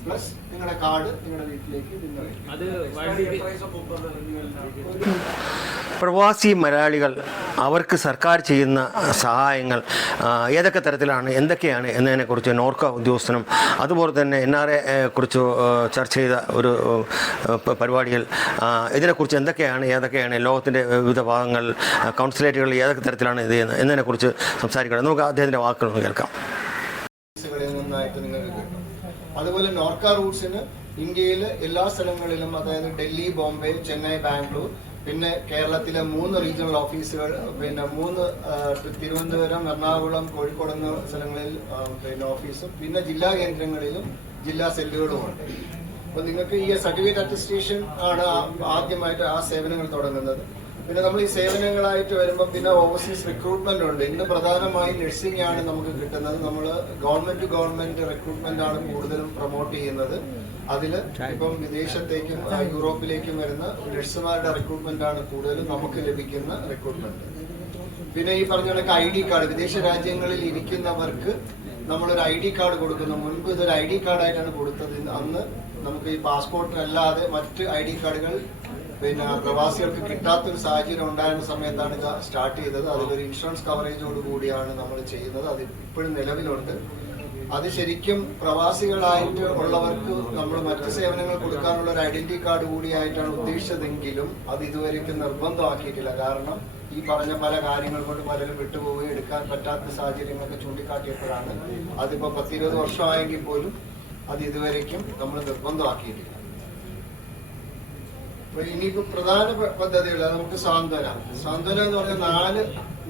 Plus നിങ്ങളുടെ card നിങ്ങളുടെ വീട്ടിലേക്ക് പ്രവാസി മലയാളികൾ അവർക്ക് സർക്കാർ ചെയ്യുന്ന സഹായങ്ങൾ ഏതൊക്കെ തരത്തിലാണ് എന്തൊക്കെയാണ് എന്നതിനെക്കുറിച്ച് നോർക്ക ഉദ്യോഗസ്ഥനും അതുപോലെ തന്നെ എൻ ആർ എ കുറിച്ച് ചർച്ച ചെയ്ത ഒരു പരിപാടികൾ ഇതിനെക്കുറിച്ച് എന്തൊക്കെയാണ് ഏതൊക്കെയാണ് ലോകത്തിന്റെ വിവിധ ഭാഗങ്ങൾ കൗൺസിലേറ്റുകളിൽ കൗൺസിലേറ്റുകൾ ഏതൊക്കെ തരത്തിലാണ് ഇത് ചെയ്യുന്നത് എന്നതിനെക്കുറിച്ച് സംസാരിക്കണം. നമുക്ക് അദ്ദേഹത്തിന്റെ വാക്കുകൾ കേൾക്കാം ഓഫീസുകളിൽ നിന്നായിട്ട് നിങ്ങൾക്ക് കിട്ടും അതുപോലെ നോർക്ക റൂട്ട്സിന് ഇന്ത്യയിൽ എല്ലാ സ്ഥലങ്ങളിലും അതായത് ഡൽഹി ബോംബെ ചെന്നൈ ബാംഗ്ലൂർ പിന്നെ കേരളത്തിലെ മൂന്ന് റീജിയണൽ ഓഫീസുകൾ പിന്നെ മൂന്ന് തിരുവനന്തപുരം എറണാകുളം കോഴിക്കോട് എന്ന സ്ഥലങ്ങളിൽ പിന്നെ ഓഫീസും പിന്നെ ജില്ലാ കേന്ദ്രങ്ങളിലും ജില്ലാ സെല്ലുകളുമുണ്ട്. അപ്പൊ നിങ്ങൾക്ക് ഈ സർട്ടിഫിക്കറ്റ് അറ്റസ്റ്റേഷൻ ആണ് ആദ്യമായിട്ട് ആ സേവനങ്ങൾ തുടങ്ങുന്നത്. പിന്നെ നമ്മൾ ഈ സേവനങ്ങളായിട്ട് വരുമ്പോൾ പിന്നെ ഓവർസീസ് റിക്രൂട്ട്മെന്റ് ഉണ്ട്. ഇന്ന് പ്രധാനമായും നഴ്സിംഗ് ആണ് നമുക്ക് കിട്ടുന്നത്. നമ്മൾ ഗവൺമെന്റ് ഗവൺമെന്റ് റിക്രൂട്ട്മെന്റ് ആണ് കൂടുതലും പ്രൊമോട്ട് ചെയ്യുന്നത്. അതിൽ ഇപ്പം വിദേശത്തേക്കും യൂറോപ്പിലേക്കും വരുന്ന നഴ്സുമാരുടെ റിക്രൂട്ട്മെന്റ് ആണ് കൂടുതലും നമുക്ക് ലഭിക്കുന്ന റിക്രൂട്ട്മെന്റ് പിന്നെ ഈ പറഞ്ഞ കണക്ക് ഐ ഡി കാർഡ് വിദേശ രാജ്യങ്ങളിൽ ഇരിക്കുന്നവർക്ക് നമ്മളൊരു ഐ ഡി കാർഡ് കൊടുക്കുന്നു. മുൻപ് ഇതൊരു ഐ ഡി കാർഡായിട്ടാണ് കൊടുത്തത്. അന്ന് നമുക്ക് ഈ പാസ്പോർട്ടിനല്ലാതെ മറ്റ് ഐ ഡി കാർഡുകൾ പിന്നെ പ്രവാസികൾക്ക് കിട്ടാത്തൊരു സാഹചര്യം ഉണ്ടായിരുന്ന സമയത്താണ് ഇത് സ്റ്റാർട്ട് ചെയ്തത്. അതിലൊരു ഇൻഷുറൻസ് കവറേജോട് കൂടിയാണ് നമ്മൾ ചെയ്യുന്നത്. അത് ഇപ്പോഴും നിലവിലുണ്ട്. അത് ശരിക്കും പ്രവാസികളായിട്ട് ഉള്ളവർക്ക് നമ്മൾ മറ്റ് സേവനങ്ങൾ കൊടുക്കാനുള്ള ഒരു ഐഡന്റിറ്റി കാർഡ് കൂടിയായിട്ടാണ് ഉദ്ദേശിച്ചതെങ്കിലും അത് ഇതുവരേക്കും നിർബന്ധമാക്കിയിട്ടില്ല. കാരണം ഈ പറഞ്ഞ പല കാര്യങ്ങൾ കൊണ്ട് പലരും വിട്ടുപോവുകയും എടുക്കാൻ പറ്റാത്ത സാഹചര്യങ്ങളൊക്കെ ചൂണ്ടിക്കാട്ടിയപ്പോഴാണ്. അതിപ്പോ പത്തിരുപത് വർഷമായെങ്കിൽ പോലും അത് ഇതുവരേക്കും നമ്മൾ നിർബന്ധമാക്കിയിട്ടില്ല. ഇനിയിപ്പോ പ്രധാന പദ്ധതികൾ നമുക്ക് സാന്ത്വന. സാന്ത്വന എന്ന് പറഞ്ഞാൽ നാല്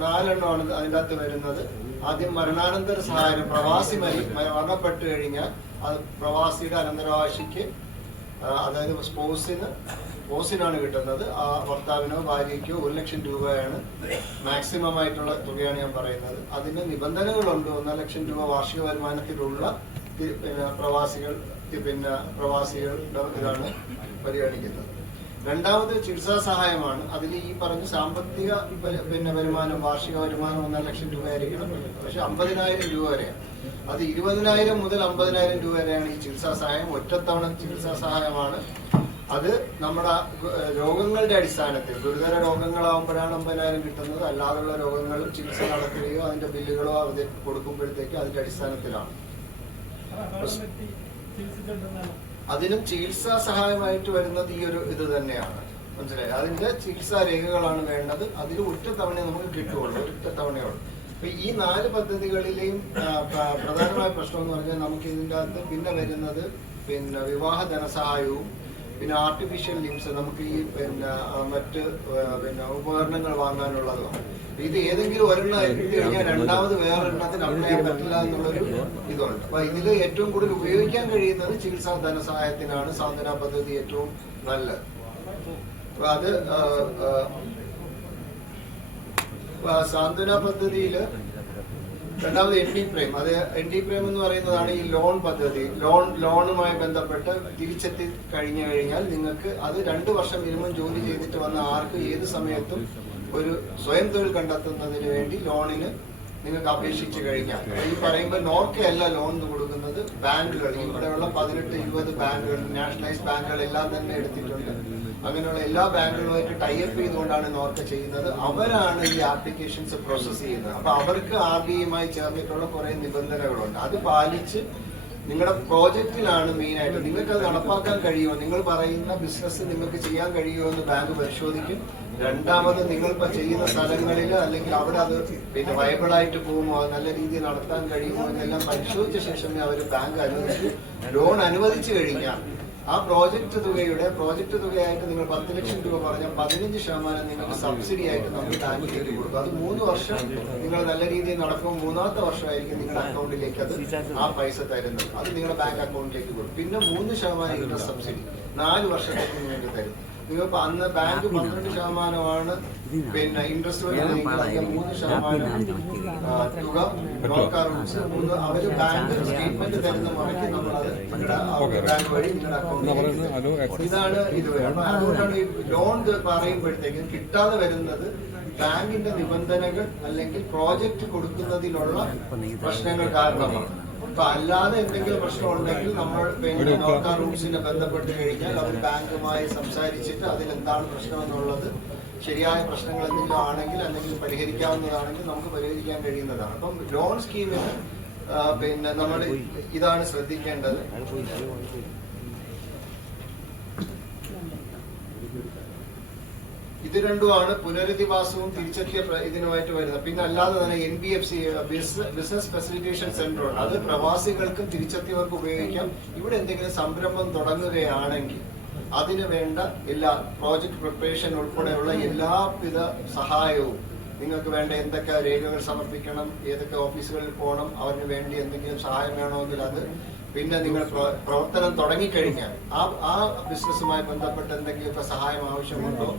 നാലെണ്ണമാണ് അതിന്റെ അകത്ത് വരുന്നത്. ആദ്യം മരണാനന്തര സഹായം പ്രവാസി മരി മരണപ്പെട്ടു കഴിഞ്ഞാൽ അത് പ്രവാസിയുടെ അനന്തരവാശിക്ക് അതായത് സ്പോസിന് സ്പോസിനാണ് കിട്ടുന്നത്. ആ ഭർത്താവിനോ ഭാര്യയ്ക്കോ ഒരു ലക്ഷം രൂപയാണ് മാക്സിമം ആയിട്ടുള്ള തുകയാണ് ഞാൻ പറയുന്നത്. അതിന് നിബന്ധനകളുണ്ട്. ഒന്നര ലക്ഷം രൂപ വാർഷിക വരുമാനത്തിലുള്ള പ്രവാസികൾ പിന്നെ പ്രവാസികളുടെ ഇതാണ് പരിഗണിക്കുന്നത്. രണ്ടാമത് ചികിത്സാ സഹായമാണ് അതിൽ ഈ പറഞ്ഞ സാമ്പത്തിക പിന്നെ വരുമാനം വാർഷിക വരുമാനം ഒന്നര ലക്ഷം രൂപ ആയിരിക്കണം പക്ഷെ അമ്പതിനായിരം രൂപ വരെയാണ് അത് ഇരുപതിനായിരം മുതൽ അമ്പതിനായിരം രൂപ വരെയാണ് ഈ ചികിത്സാ സഹായം ഒറ്റത്തവണ ചികിത്സാ സഹായമാണ് അത് നമ്മുടെ രോഗങ്ങളുടെ അടിസ്ഥാനത്തിൽ ഗുരുതര രോഗങ്ങളാകുമ്പോഴാണ് അമ്പതിനായിരം കിട്ടുന്നത് അല്ലാതെയുള്ള രോഗങ്ങളും ചികിത്സ നടത്തുകയോ അതിന്റെ ബില്ലുകളോ അവർ കൊടുക്കുമ്പോഴത്തേക്ക് അതിന്റെ അടിസ്ഥാനത്തിലാണ് അതിനും ചികിത്സാ സഹായമായിട്ട് വരുന്നത് ഈ ഒരു ഇത് തന്നെയാണ്. മനസ്സിലായി? അതിന്റെ ചികിത്സാ രേഖകളാണ് വേണ്ടത്. അതിൽ ഒറ്റ തവണ നമുക്ക് കിട്ടുകയുള്ളൂ. ഒറ്റ തവണയുള്ളൂ അപ്പൊ ഈ നാല് പദ്ധതികളിലെയും പ്രധാനമായ പ്രശ്നം എന്ന് പറഞ്ഞാൽ നമുക്ക് ഇതിന്റെ അകത്ത് പിന്നെ വരുന്നത് പിന്നെ വിവാഹ ധനസഹായവും പിന്നെ ആർട്ടിഫിഷ്യൽ ലിംസ് നമുക്ക് ഈ പിന്നെ മറ്റ് പിന്നെ ഉപകരണങ്ങൾ വാങ്ങാനുള്ളതുമാണ് ഇത് ഏതെങ്കിലും ഒരെണ്ണം എത്തി കഴിഞ്ഞാൽ രണ്ടാമത് വേറൊരെണ്ണത്തിന് അപ്ലൈ ചെയ്യാൻ പറ്റില്ല എന്നുള്ളൊരു ഇതുണ്ട്. അപ്പൊ ഇതിൽ ഏറ്റവും കൂടുതൽ ഉപയോഗിക്കാൻ കഴിയുന്നത് ചികിത്സാ ധനസഹായത്തിനാണ് സാന്ത്വന പദ്ധതി ഏറ്റവും നല്ലത്. അപ്പൊ അത് സാന്ത്വന പദ്ധതിയിൽ രണ്ടാമത് എൻ ഡി പ്രേം അത് എൻ ഡി പ്രേം എന്ന് പറയുന്നതാണ് ഈ ലോൺ പദ്ധതി. ലോൺ ലോണുമായി ബന്ധപ്പെട്ട് തിരിച്ചെത്തി കഴിഞ്ഞു കഴിഞ്ഞാൽ നിങ്ങൾക്ക് അത് രണ്ടു വർഷം മിനിമം ജോലി ചെയ്തിട്ട് വന്ന ആർക്കും ഏത് സമയത്തും ഒരു സ്വയം തൊഴിൽ കണ്ടെത്തുന്നതിന് വേണ്ടി ലോണിന് നിങ്ങൾക്ക് അപേക്ഷിച്ചു കഴിഞ്ഞാൽ. ഈ പറയുമ്പോൾ നോർക്കയല്ല ലോൺ കൊടുക്കുന്നത് ബാങ്കുകൾ. ഇവിടെയുള്ള പതിനെട്ട് ഇരുപത് ബാങ്കുകൾ നാഷണലൈസ് ബാങ്കുകൾ എല്ലാം തന്നെ എടുത്തിട്ടുണ്ട്. അങ്ങനെയുള്ള എല്ലാ ബാങ്കുകളുമായിട്ട് ടൈപ്പ് ചെയ്തുകൊണ്ടാണ് നോർക്ക ചെയ്യുന്നത്. അവരാണ് ഈ ആപ്ലിക്കേഷൻസ് പ്രോസസ് ചെയ്യുന്നത്. അപ്പൊ അവർക്ക് ആർ ചേർന്നിട്ടുള്ള കുറെ നിബന്ധനകളുണ്ട്. അത് പാലിച്ച് നിങ്ങളുടെ പ്രോജക്റ്റിലാണ് മെയിൻ ആയിട്ട് നിങ്ങൾക്ക് അത് നടപ്പാക്കാൻ കഴിയുമോ? നിങ്ങൾ പറയുന്ന ബിസിനസ് നിങ്ങൾക്ക് ചെയ്യാൻ കഴിയുമോ എന്ന് ബാങ്ക് പരിശോധിക്കും. രണ്ടാമത് നിങ്ങൾ ഇപ്പൊ ചെയ്യുന്ന സ്ഥലങ്ങളിൽ അല്ലെങ്കിൽ അവിടെ അത് പിന്നെ വയബിൾ ആയിട്ട് പോകുമോ? നല്ല രീതിയിൽ നടത്താൻ കഴിയുമോ? എന്നെല്ലാം പരിശോധിച്ച ശേഷമേ അവർ ബാങ്ക് അനുവദിച്ചു ലോൺ അനുവദിച്ചു കഴിഞ്ഞാൽ ആ പ്രോജക്റ്റ് തുകയുടെ പ്രോജക്റ്റ് തുകയായിട്ട് നിങ്ങൾ പത്ത് ലക്ഷം രൂപ പറഞ്ഞാൽ പതിനഞ്ച് ശതമാനം നിങ്ങൾക്ക് സബ്സിഡി ആയിട്ട് നമ്മൾ ചെയ്ത് കൊടുക്കും. അത് മൂന്ന് വർഷം നിങ്ങൾ നല്ല രീതിയിൽ നടക്കുമ്പോൾ മൂന്നാമത്തെ വർഷമായിരിക്കും നിങ്ങളുടെ അക്കൗണ്ടിലേക്ക് അത് ആ പൈസ തരുന്നത്. അത് നിങ്ങളുടെ ബാങ്ക് അക്കൗണ്ടിലേക്ക് കൊടുക്കും. പിന്നെ മൂന്ന് ശതമാനം സബ്സിഡി നാല് വർഷത്തേക്ക് നിങ്ങൾക്ക് തരും. നിങ്ങൾക്ക് അന്ന് ബാങ്ക് പന്ത്രണ്ട് ശതമാനമാണ്. പിന്നെ ഇൻട്രസ്റ്റ് വരുന്നത് മൂന്ന് ശതമാനം ആ, തുക നോക്കാറുണ്ട്. മൂന്ന് അവർ ബാങ്ക് സ്റ്റേറ്റ്മെന്റ് തരുന്ന മുറയ്ക്ക് നമ്മളത് ബാങ്ക് വഴി നിങ്ങളുടെ അക്കൗണ്ടിലേക്ക് ഇതാണ് ഇത് വരുന്നത്. അപ്പൊ അതുകൊണ്ടാണ് ഈ ലോൺ പറയുമ്പോഴത്തേക്കും കിട്ടാതെ വരുന്നത് ബാങ്കിന്റെ നിബന്ധനകൾ അല്ലെങ്കിൽ പ്രോജക്റ്റ് കൊടുക്കുന്നതിലുള്ള പ്രശ്നങ്ങൾ കാരണമാണ്. അപ്പൊ അല്ലാതെ എന്തെങ്കിലും പ്രശ്നം ഉണ്ടെങ്കിൽ നമ്മൾ നോർക്ക റൂട്ട്സിനെ ബന്ധപ്പെട്ട് കഴിഞ്ഞാൽ അവർ ബാങ്കുമായി സംസാരിച്ചിട്ട് അതിൽ എന്താണ് പ്രശ്നം എന്നുള്ളത് ശരിയായ പ്രശ്നങ്ങൾ എന്തെങ്കിലും ആണെങ്കിൽ അല്ലെങ്കിൽ പരിഹരിക്കാവുന്നതാണെങ്കിൽ നമുക്ക് പരിഹരിക്കാൻ കഴിയുന്നതാണ്. അപ്പം ലോൺ സ്കീമിന് പിന്നെ നമ്മൾ ഇതാണ് ശ്രദ്ധിക്കേണ്ടത്. ഇത് രണ്ടുമാണ് പുനരധിവാസവും തിരിച്ചെത്തിയ ഇതിനുമായിട്ട് വരുന്നത്. പിന്നെ അല്ലാതെ തന്നെ N B F C business facilitation centre അത് പ്രവാസികൾക്കും തിരിച്ചെത്തിയവർക്കും ഉപയോഗിക്കാം. ഇവിടെ എന്തെങ്കിലും സംരംഭം തുടങ്ങുകയാണെങ്കിൽ അതിനു വേണ്ട എല്ലാ പ്രോജക്ട് പ്രിപ്പറേഷൻ ഉൾപ്പെടെയുള്ള എല്ലാവിധ സഹായവും നിങ്ങൾക്ക് വേണ്ട എന്തൊക്കെ രേഖകൾ സമർപ്പിക്കണം ഏതൊക്കെ ഓഫീസുകളിൽ പോകണം അവരിന് വേണ്ടി എന്തെങ്കിലും സഹായം വേണമെങ്കിൽ അത് പിന്നെ നിങ്ങൾ പ്രവർത്തനം തുടങ്ങിക്കഴിഞ്ഞാൽ ആ ആ ബിസിനസ്സുമായി ബന്ധപ്പെട്ട് എന്തെങ്കിലുമൊക്കെ സഹായം ആവശ്യമുണ്ടോ?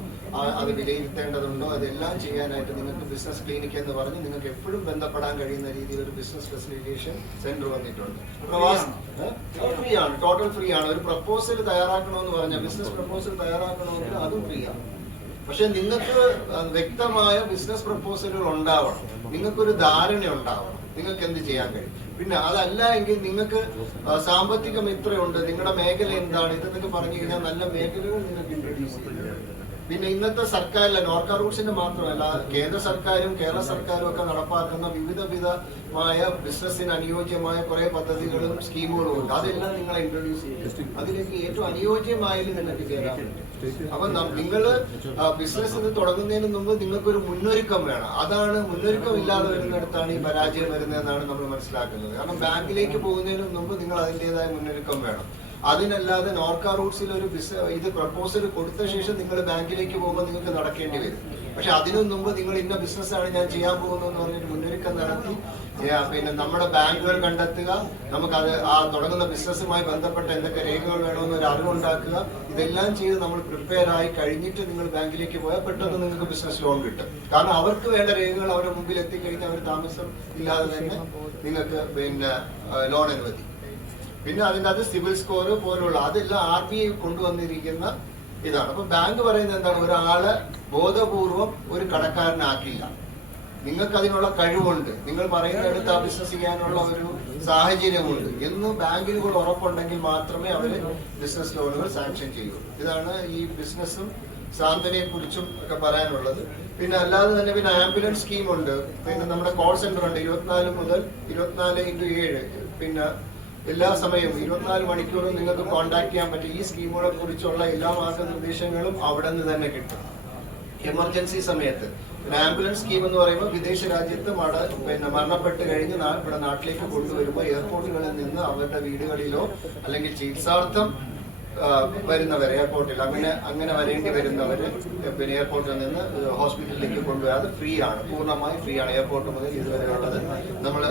അത് വിലയിരുത്തേണ്ടതുണ്ടോ? അതെല്ലാം ചെയ്യാനായിട്ട് നിങ്ങൾക്ക് ബിസിനസ് ക്ലിനിക് എന്ന് പറഞ്ഞ് നിങ്ങൾക്ക് എപ്പോഴും ബന്ധപ്പെടാൻ കഴിയുന്ന രീതിയിൽ ഒരു ബിസിനസ് ഫെസിലിറ്റേഷൻ സെന്റർ വന്നിട്ടുണ്ട്. ഫ്രീ ആണ്. ടോട്ടൽ ഫ്രീ ആണ്. ഒരു പ്രപ്പോസൽ തയ്യാറാക്കണമെന്ന് പറഞ്ഞാൽ ബിസിനസ് പ്രപ്പോസൽ തയ്യാറാക്കണമെങ്കിൽ അതും ഫ്രീ ആണ്. പക്ഷെ നിങ്ങൾക്ക് വ്യക്തമായ ബിസിനസ് പ്രപ്പോസലുകൾ ഉണ്ടാവണം. നിങ്ങൾക്കൊരു ധാരണ ഉണ്ടാവണം. നിങ്ങൾക്ക് എന്ത് ചെയ്യാൻ കഴിയും? പിന്നെ അതല്ല എങ്കിൽ നിങ്ങൾക്ക് സാമ്പത്തികം ഇത്രയുണ്ട് നിങ്ങളുടെ മേഖല എന്താണ്? ഇതെന്നൊക്കെ പറഞ്ഞു കഴിഞ്ഞാൽ നല്ല മേഖലകൾ നിങ്ങൾക്ക് ഇൻട്രൊഡ്യൂസ് ചെയ്യും. പിന്നെ ഇന്നത്തെ സർക്കാരിലെ നോർക്ക റൂൾസിന്റെ മാത്രമല്ല കേന്ദ്ര സർക്കാരും കേരള സർക്കാരും ഒക്കെ നടപ്പാക്കുന്ന വിവിധ വിധമായ ബിസിനസ്സിന് അനുയോജ്യമായ കുറെ പദ്ധതികളും സ്കീമുകളും ഉണ്ട്. അതെല്ലാം നിങ്ങൾ ഇൻട്രൊഡ്യൂസ് ചെയ്യും. അതിലേക്ക് ഏറ്റവും അനുയോജ്യമായാലും നിങ്ങൾക്ക് കേരളം അപ്പൊ നിങ്ങൾ ബിസിനസ് ഇത് തുടങ്ങുന്നതിന് മുമ്പ് നിങ്ങൾക്കൊരു മുന്നൊരുക്കം വേണം. അതാണ് മുന്നൊരുക്കം ഇല്ലാതെ വരുന്നിടത്താണ് ഈ പരാജയം വരുന്നതെന്നാണ് നമ്മൾ മനസ്സിലാക്കുന്നത്. കാരണം ബാങ്കിലേക്ക് പോകുന്നതിന് മുമ്പ് നിങ്ങൾ അതിന്റെതായ മുന്നൊരുക്കം വേണം. അതിനല്ലാതെ നോർക്ക റൂട്ട്സിൽ ഒരു ഇത് പ്രപ്പോസൽ കൊടുത്ത ശേഷം നിങ്ങൾ ബാങ്കിലേക്ക് പോകുമ്പോൾ നിങ്ങൾക്ക് നടക്കേണ്ടി വരും. പക്ഷെ അതിനു മുമ്പ് നിങ്ങൾ ഇന്ന ബിസിനസ്സാണ് ഞാൻ ചെയ്യാൻ പോകുന്നത് എന്ന് പറഞ്ഞിട്ട് മുന്നൊരുക്കം നടത്തി. പിന്നെ നമ്മുടെ ബാങ്കുകൾ കണ്ടെത്തുക നമുക്ക് അത് ആ തുടങ്ങുന്ന ബിസിനസ്സുമായി ബന്ധപ്പെട്ട എന്തൊക്കെ രേഖകൾ വേണമെന്ന് ഒരു അറിവുണ്ടാക്കുക ഇതെല്ലാം ചെയ്ത് നമ്മൾ പ്രിപ്പയർ ആയി കഴിഞ്ഞിട്ട് നിങ്ങൾ ബാങ്കിലേക്ക് പോയാൽ പെട്ടെന്ന് നിങ്ങൾക്ക് ബിസിനസ് ലോൺ കിട്ടും. കാരണം അവർക്ക് വേണ്ട രേഖകൾ അവരുടെ മുമ്പിൽ എത്തിക്കഴിഞ്ഞാൽ അവർ താമസം ഇല്ലാതെ തന്നെ നിങ്ങൾക്ക് പിന്നെ ലോൺ അനുവദിക്കും. പിന്നെ അതിന്റെ അത് സിവിൽ സ്കോർ പോലുള്ള അതെല്ലാം ആർ ബി ഐ കൊണ്ടുവന്നിരിക്കുന്ന ഇതാണ്. അപ്പൊ ബാങ്ക് പറയുന്നത് എന്താണ്? ഒരാളെ ബോധപൂർവം ഒരു കടക്കാരനാക്കില്ല. നിങ്ങൾക്ക് അതിനുള്ള കഴിവുണ്ട്. നിങ്ങൾ പറയുന്നിടത്ത് ആ ബിസിനസ് ഒരു സാഹചര്യമുണ്ട്. എന്ന് ബാങ്കിന് കൂടെ ഉറപ്പുണ്ടെങ്കിൽ മാത്രമേ അവർ ബിസിനസ് ലോണുകൾ സാങ്ഷൻ ചെയ്യൂ. ഇതാണ് ഈ ബിസിനസ്സും സാന്ത്വനയെ കുറിച്ചും ഒക്കെ പറയാനുള്ളത്. പിന്നെ അല്ലാതെ തന്നെ പിന്നെ ആംബുലൻസ് സ്കീം ഉണ്ട്. പിന്നെ നമ്മുടെ കോൾ സെന്റർ ഉണ്ട്. ഇരുപത്തിനാല് മുതൽ ഇരുപത്തിനാല് ഇന്റു ഏഴ്. പിന്നെ എല്ലാ സമയവും ഇരുപത്തിനാല് മണിക്കൂറും നിങ്ങൾക്ക് കോൺടാക്ട് ചെയ്യാൻ പറ്റും. ഈ സ്കീമുകളെ കുറിച്ചുള്ള എല്ലാ മാർഗനിർദ്ദേശങ്ങളും അവിടെ നിന്ന് തന്നെ കിട്ടും. എമർജൻസി സമയത്ത്. ആംബുലൻസ് സ്കീം എന്ന് പറയുമ്പോൾ വിദേശ രാജ്യത്ത് മട പിന്നെ മരണപ്പെട്ട് കഴിഞ്ഞ് ഇവിടെ നാട്ടിലേക്ക് കൊണ്ടുവരുമ്പോൾ എയർപോർട്ടുകളിൽ നിന്ന് അവരുടെ വീടുകളിലോ അല്ലെങ്കിൽ ചികിത്സാർത്ഥം വരുന്നവർ എയർപോർട്ടിൽ അങ്ങനെ അങ്ങനെ വരേണ്ടി വരുന്നവര് പിന്നെ എയർപോർട്ടിൽ നിന്ന് ഹോസ്പിറ്റലിലേക്ക് കൊണ്ടുപോയി. അത് ഫ്രീ ആണ്. പൂർണമായി ഫ്രീ ആണ്. എയർപോർട്ട് മുതൽ ഇതുവരെയുള്ളത് നമ്മൾ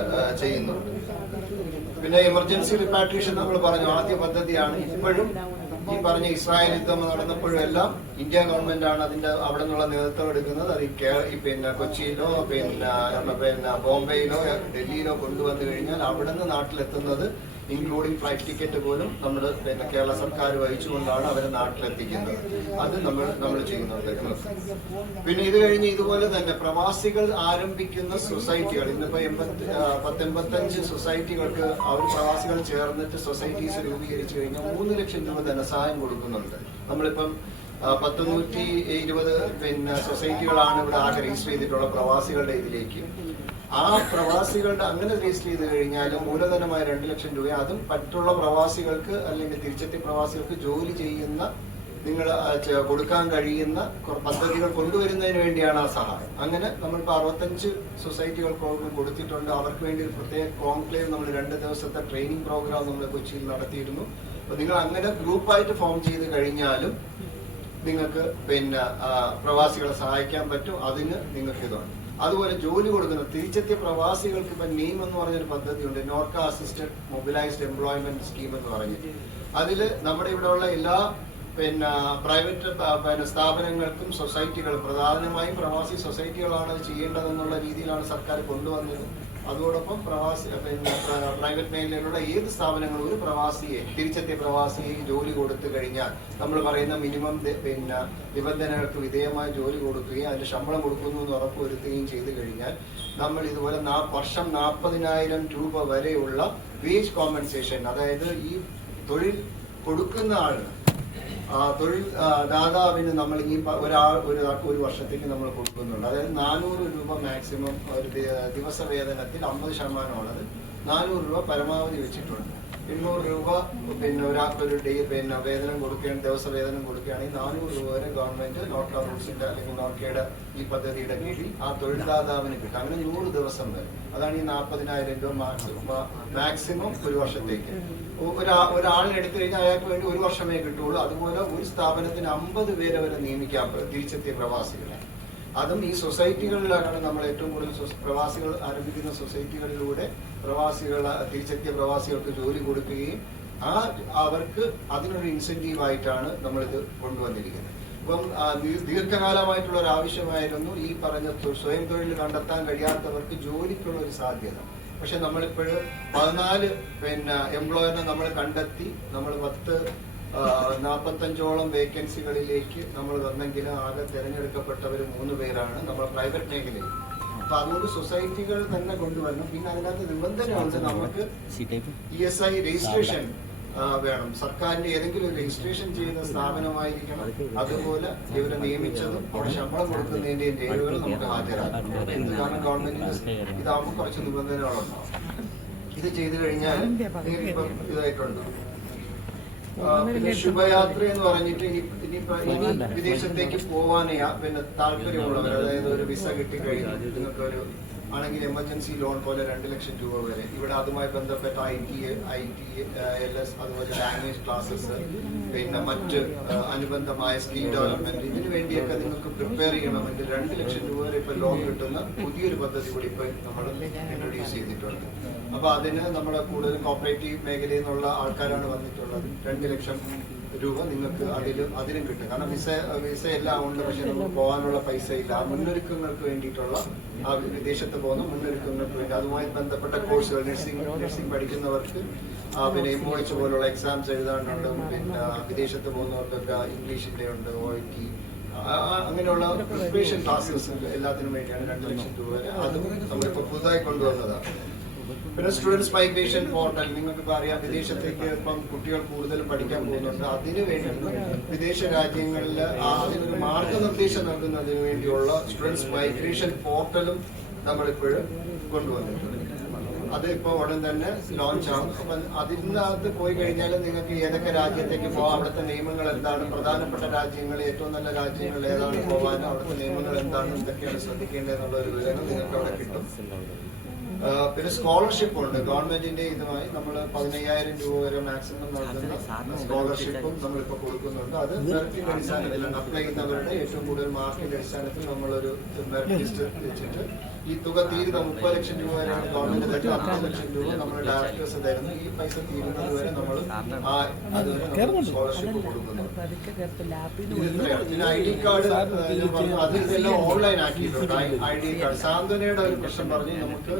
ചെയ്യുന്നു. പിന്നെ എമർജൻസി റിപ്പാട്രിയേഷൻ നമ്മൾ പറഞ്ഞു. ആദ്യ പദ്ധതിയാണ് ഇപ്പോഴും ഈ പറഞ്ഞ ഇസ്രായേൽ യുദ്ധം നടന്നപ്പോഴും എല്ലാം ഇന്ത്യ ഗവൺമെന്റ് ആണ് അതിന്റെ അവിടെ നിന്നുള്ള നേതൃത്വം എടുക്കുന്നത്. അത് പിന്നെ കൊച്ചിയിലോ പിന്നെ പിന്നെ ബോംബെയിലോ ഡൽഹിയിലോ കൊണ്ടുവന്നു കഴിഞ്ഞാൽ അവിടെ നിന്ന് നാട്ടിലെത്തുന്നത് ഇൻക്ലൂഡിംഗ് ഫ്ലൈറ്റ് ടിക്കറ്റ് പോലും നമ്മൾ പിന്നെ കേരള സർക്കാർ വഹിച്ചുകൊണ്ടാണ് അവരെ നാട്ടിലെത്തിക്കുന്നത്. അത് നമ്മൾ നമ്മൾ ചെയ്യുന്നുണ്ട് പിന്നെ ഇത് കഴിഞ്ഞ് ഇതുപോലെ തന്നെ പ്രവാസികൾ ആരംഭിക്കുന്ന സൊസൈറ്റികൾ ഇന്നിപ്പോ എൺപത്തി പത്തെൺപത്തഞ്ച് സൊസൈറ്റികൾക്ക് അവർ പ്രവാസികൾ ചേർന്നിട്ട് സൊസൈറ്റീസ് രൂപീകരിച്ചു കഴിഞ്ഞാൽ മൂന്ന് ലക്ഷം രൂപ ധനസഹായം കൊടുക്കുന്നുണ്ട്. നമ്മളിപ്പം പത്തുനൂറ്റി ഇരുപത് പിന്നെ സൊസൈറ്റികളാണ് ഇവിടെ ആകെ രജിസ്റ്റർ ചെയ്തിട്ടുള്ള പ്രവാസികളുടെ ഇതിലേക്ക്. ആ പ്രവാസികളുടെ അങ്ങനെ രജിസ്റ്റർ ചെയ്ത് കഴിഞ്ഞാൽ മൂലധനമായ രണ്ട് ലക്ഷം രൂപ അതും മറ്റുള്ള പ്രവാസികൾക്ക് അല്ലെങ്കിൽ തിരിച്ചെത്തി പ്രവാസികൾക്ക് ജോലി ചെയ്യുന്ന നിങ്ങൾ കൊടുക്കാൻ കഴിയുന്ന പദ്ധതികൾ കൊണ്ടുവരുന്നതിന് വേണ്ടിയാണ് ആ സഹായം. അങ്ങനെ നമ്മളിപ്പോൾ അറുപത്തഞ്ച് സൊസൈറ്റികൾക്ക് കൊടുത്തിട്ടുണ്ട്. അവർക്ക് വേണ്ടി ഒരു പ്രത്യേക കോൺക്ലേവ് നമ്മൾ രണ്ട് ദിവസത്തെ ട്രെയിനിങ് പ്രോഗ്രാം നമ്മൾ കൊച്ചിയിൽ നടത്തിയിരുന്നു. അപ്പൊ നിങ്ങൾ അങ്ങനെ ഗ്രൂപ്പായിട്ട് ഫോം ചെയ്ത് കഴിഞ്ഞാലും നിങ്ങൾക്ക് പിന്നെ പ്രവാസികളെ സഹായിക്കാൻ പറ്റും. അതിന് നിങ്ങൾക്ക് ഇതുണ്ട്. അതുപോലെ ജോലി കൊടുക്കുന്ന. തിരിച്ചെത്തിയ പ്രവാസികൾക്ക് ഇപ്പൊ നെയിം എന്ന് പറഞ്ഞൊരു പദ്ധതിയുണ്ട്. NORKA assisted mobilised employment scheme എന്ന് പറഞ്ഞു. അതിൽ നമ്മുടെ ഇവിടെയുള്ള എല്ലാ പിന്നെ പ്രൈവറ്റ് പിന്നെ സ്ഥാപനങ്ങൾക്കും സൊസൈറ്റികളും പ്രധാനമായും പ്രവാസി സൊസൈറ്റികളാണ് ചെയ്യേണ്ടതെന്നുള്ള രീതിയിലാണ് സർക്കാർ കൊണ്ടുവന്നത്. അതോടൊപ്പം പ്രവാസി പിന്നെ പ്ര- പ്രൈവറ്റ് മേഖലയിലുള്ള ഏത് സ്ഥാപനങ്ങളും ഒരു പ്രവാസിയെ തിരിച്ചെത്തിയ പ്രവാസിയെ ജോലി കൊടുത്തു കഴിഞ്ഞാൽ നമ്മൾ പറയുന്ന മിനിമം പിന്നെ നിബന്ധനകൾക്ക് വിധേയമായി ജോലി കൊടുക്കുകയും അതിന് ശമ്പളം കൊടുക്കുന്നു എന്ന് ഉറപ്പുവരുത്തുകയും ചെയ്തു കഴിഞ്ഞാൽ നമ്മൾ ഇതുപോലെ വർഷം നാൽപ്പതിനായിരം രൂപ വരെയുള്ള വേജ് കോമ്പൻസേഷൻ അതായത് ഈ തൊഴിൽ കൊടുക്കുന്ന ആളിന് തൊഴിൽ ദാതാവിന് നമ്മൾ ഈ ഒരാൾ ഒരു ഒരു വർഷത്തേക്ക് നമ്മൾ കൊടുക്കുന്നുണ്ട്. അതായത് നാനൂറ് രൂപ മാക്സിമം ഒരു ദിവസ വേതനത്തിൽ അമ്പത് ശതമാനമുള്ളത് നാനൂറ് രൂപ പരമാവധി വെച്ചിട്ടുണ്ട്. എണ്ണൂറ് രൂപ പിന്നെ ഒരാൾക്കൊരു ഡേ പിന്നെ വേതനം കൊടുക്കുകയാണ് ദിവസ വേതനം കൊടുക്കുകയാണെങ്കിൽ നാനൂറ് രൂപ വരെ ഗവൺമെന്റ് നോട്ട റൂൾസിന്റെ അല്ലെങ്കിൽ നോക്കയുടെ ഈ പദ്ധതിയുടെ കീഴിൽ ആ തൊഴിൽദാതാവിന് കിട്ടും. അങ്ങനെ നൂറ് ദിവസം വരെ. അതാണ് ഈ നാൽപ്പതിനായിരം രൂപ മാക്സിമം ഒരു വർഷത്തേക്ക്. ഒരാ ഒരാളിനെ എടുത്തു കഴിഞ്ഞാൽ അയാൾക്ക് വേണ്ടി ഒരു വർഷമേ കിട്ടുള്ളൂ അതുപോലെ ഒരു സ്ഥാപനത്തിന് അമ്പത് പേരെ വരെ നിയമിക്കാൻ തിരിച്ചെത്തിയ പ്രവാസികളെ. അതും ഈ സൊസൈറ്റികളിലാണ് നമ്മൾ ഏറ്റവും കൂടുതൽ പ്രവാസികൾ ആരംഭിക്കുന്ന സൊസൈറ്റികളിലൂടെ പ്രവാസികൾ തിരിച്ചെത്തിയ പ്രവാസികൾക്ക് ജോലി കൊടുക്കുകയും ആ അവർക്ക് അതിനൊരു ഇൻസെന്റീവ് ആയിട്ടാണ് നമ്മളിത് കൊണ്ടുവന്നിരിക്കുന്നത്. ഇപ്പം ദീർഘകാലമായിട്ടുള്ള ഒരു ആവശ്യമായിരുന്നു ഈ പറഞ്ഞ സ്വയം തൊഴിൽ കണ്ടെത്താൻ കഴിയാത്തവർക്ക് ജോലിക്കുള്ള ഒരു സാധ്യത. പക്ഷെ നമ്മളിപ്പോഴ് പതിനാല് പിന്നെ എംപ്ലോയറിനെ നമ്മൾ കണ്ടെത്തി നമ്മൾ പത്ത് നാൽപ്പത്തഞ്ചോളം വേക്കൻസികളിലേക്ക് നമ്മൾ വന്നെങ്കിൽ ആകെ തിരഞ്ഞെടുക്കപ്പെട്ടവർ മൂന്ന് പേരാണ് നമ്മൾ പ്രൈവറ്റ് മേഖലയിൽ. അപ്പൊ അതുകൊണ്ട് സൊസൈറ്റികൾ തന്നെ കൊണ്ടുവരണം. പിന്നെ അതിനകത്ത് നിബന്ധനയുണ്ട് നമുക്ക് ഇ എസ് ഐ രജിസ്ട്രേഷൻ വേണം. സർക്കാരിന്റെ ഏതെങ്കിലും ഒരു രജിസ്ട്രേഷൻ ചെയ്യുന്ന സ്ഥാപനമായിരിക്കണം. അതുപോലെ ഇവരെ നിയമിച്ചതും അവിടെ ശമ്പളം കൊടുക്കുന്നതിന്റെ രേഖകൾ നമുക്ക് ഹാജരാക്കണം എന്ത് കാരണം ഗവൺമെന്റിന് ഇതാകുമ്പോൾ കുറച്ച് നിബന്ധനകളുണ്ടാവും ഇത് ചെയ്തു കഴിഞ്ഞാൽ ഇപ്പം ഇതായിട്ടുണ്ടോ. ആ, പിന്നെ ശുഭയാത്ര എന്ന് പറഞ്ഞിട്ട് ഇനി ഇനിയിപ്പോ ഇനി വിദേശത്തേക്ക് പോവാനെയാ പിന്നെ താല്പര്യമുള്ളവർ അതായത് ഒരു വിസ കിട്ടി നിങ്ങൾക്ക് ഒരു ആണെങ്കിൽ എമർജൻസി ലോൺ പോലെ രണ്ട് ലക്ഷം രൂപ വരെ. ഇവിടെ അതുമായി ബന്ധപ്പെട്ട I T I T L S അതുപോലെ ലാംഗ്വേജ് ക്ലാസ്സസ് പിന്നെ മറ്റ് അനുബന്ധമായ സ്കിൽ ഡെവലപ്മെന്റ് ഇതിനു വേണ്ടിയൊക്കെ നിങ്ങൾക്ക് പ്രിപ്പയർ ചെയ്യണമെങ്കിൽ രണ്ട് ലക്ഷം രൂപ വരെ ഇപ്പൊ ലോൺ കിട്ടുന്ന പുതിയൊരു പദ്ധതി കൂടി ഇപ്പൊ നമ്മൾ ഇൻട്രൊഡ്യൂസ് ചെയ്തിട്ടുണ്ട്. അപ്പൊ അതിന് നമ്മുടെ കൂടുതലും കോപ്പറേറ്റീവ് മേഖലയിൽ നിന്നുള്ള ആൾക്കാരാണ് വന്നിട്ടുള്ളത്. രണ്ട് ലക്ഷം രൂപ നിങ്ങൾക്ക് അതിൽ അതിനും കിട്ടും. കാരണം വിസ വിസ എല്ലാം ഉണ്ട് പക്ഷെ നമുക്ക് പോകാനുള്ള പൈസ ഇല്ല. ആ മുന്നൊരുക്കങ്ങൾക്ക് വേണ്ടിയിട്ടുള്ള ആ വിദേശത്ത് പോകുന്ന മുന്നൊരുക്കങ്ങൾക്ക് വേണ്ടി അതുമായി ബന്ധപ്പെട്ട കോഴ്സുകൾ നഴ്സിംഗ് നഴ്സിംഗ് പഠിക്കുന്നവർക്ക് പിന്നെ ഇമ്പോയിച്ച് പോലുള്ള എക്സാംസ് എഴുതാനുണ്ട് പിന്നെ വിദേശത്ത് പോകുന്നവർക്കൊക്കെ ഇംഗ്ലീഷിന്റെ ഉണ്ട് ഒ ടി അങ്ങനെയുള്ള പ്രിപ്പറേഷൻ ക്ലാസ്സസ് എല്ലാത്തിനും വേണ്ടിയാണ് രണ്ട് ലക്ഷം രൂപ വരെ. അതും നമ്മളിപ്പോ പുതുതായി കൊണ്ടുവന്നതാണ്. പിന്നെ സ്റ്റുഡൻസ് മൈഗ്രേഷൻ പോർട്ടൽ നിങ്ങൾക്ക് അറിയാം വിദേശത്തേക്ക് ഇപ്പം കുട്ടികൾ കൂടുതൽ പഠിക്കാൻ പോകുന്നുണ്ട്. അതിനു വേണ്ടി വിദേശ രാജ്യങ്ങളിൽ അതിനൊരു മാർഗനിർദ്ദേശം നൽകുന്നതിന് വേണ്ടിയുള്ള സ്റ്റുഡൻസ് മൈഗ്രേഷൻ പോർട്ടലും നമ്മളിപ്പോഴും കൊണ്ടുവന്നിട്ടുണ്ട്. അത് ഇപ്പോൾ ഉടൻ തന്നെ ലോഞ്ച് ആവും അപ്പൊ അതിനകത്ത് പോയി കഴിഞ്ഞാൽ നിങ്ങൾക്ക് ഏതൊക്കെ രാജ്യത്തേക്ക് പോകാം അവിടുത്തെ നിയമങ്ങൾ എന്താണ് പ്രധാനപ്പെട്ട രാജ്യങ്ങൾ ഏറ്റവും നല്ല രാജ്യങ്ങൾ ഏതാണ് പോകാൻ അവിടുത്തെ നിയമങ്ങൾ എന്താണ് എന്തൊക്കെയാണ് ശ്രദ്ധിക്കേണ്ടത് എന്നുള്ള ഒരു വിവരങ്ങൾ നിങ്ങൾക്ക് അവിടെ കിട്ടും. പിന്നെ സ്കോളർഷിപ്പ് ഉണ്ട്. ഗവൺമെന്റിന്റെ ഇതുമായി നമ്മൾ പതിനയ്യായിരം രൂപ വരെ മാക്സിമം നൽകുന്ന സ്കോളർഷിപ്പും നമ്മളിപ്പോ കൊടുക്കുന്നുണ്ട്. അത് മെറിറ്റിന്റെ അടിസ്ഥാനത്തിലാണ് അപ്ലൈ ചെയ്യുന്നവരുടെ ഏറ്റവും കൂടുതൽ മാർക്കിന്റെ അടിസ്ഥാനത്തിൽ നമ്മളൊരു മെറിറ്റ് ലിസ്റ്റ് വെച്ചിട്ട് ഈ തുക തീരുന്ന മുപ്പത് ലക്ഷം രൂപ വരെയാണ് ഗവൺമെന്റ് തരുന്നത് അമ്പത് ലക്ഷം രൂപ നമ്മുടെ ഡയറക്ടേഴ്സ് തരുന്നു. ഈ പൈസ തീരുന്നത് വരെ നമ്മൾ ആ അതുവരെ സ്കോളർഷിപ്പ് കൊടുക്കുന്നുണ്ട്. പിന്നെ ഐ ഡി കാർഡ് അത് ഇതെല്ലാം ഓൺലൈൻ ആക്കിയിട്ടുണ്ട്. I D card. സാന്ത്വനയുടെ ഒരു പ്രശ്നം പറഞ്ഞ് നമുക്ക്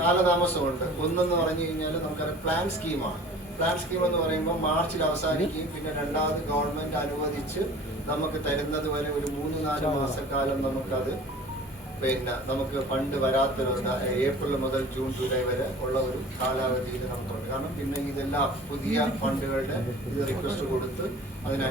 കാലതാമസമുണ്ട്. ഒന്നെന്ന് പറഞ്ഞു കഴിഞ്ഞാൽ നമുക്കറിയാം പ്ലാൻ സ്കീമാണ് പ്ലാൻ സ്കീം എന്ന് പറയുമ്പോൾ മാർച്ചിൽ അവസാനിക്കുകയും പിന്നെ രണ്ടാമത് ഗവൺമെന്റ് അനുവദിച്ച് നമുക്ക് തരുന്നത് വരെ ഒരു മൂന്ന് നാല് മാസക്കാലം നമുക്കത് പിന്നെ നമുക്ക് ഫണ്ട് വരാത്തൊരു ഏപ്രിൽ മുതൽ ജൂൺ ജൂലൈ വരെ ഉള്ള ഒരു കാലാവധിയിൽ നമുക്കുണ്ട് കാരണം പിന്നെ ഇതെല്ലാം പുതിയ ഫണ്ടുകളുടെ റിക്വസ്റ്റ് കൊടുത്ത് അതിന്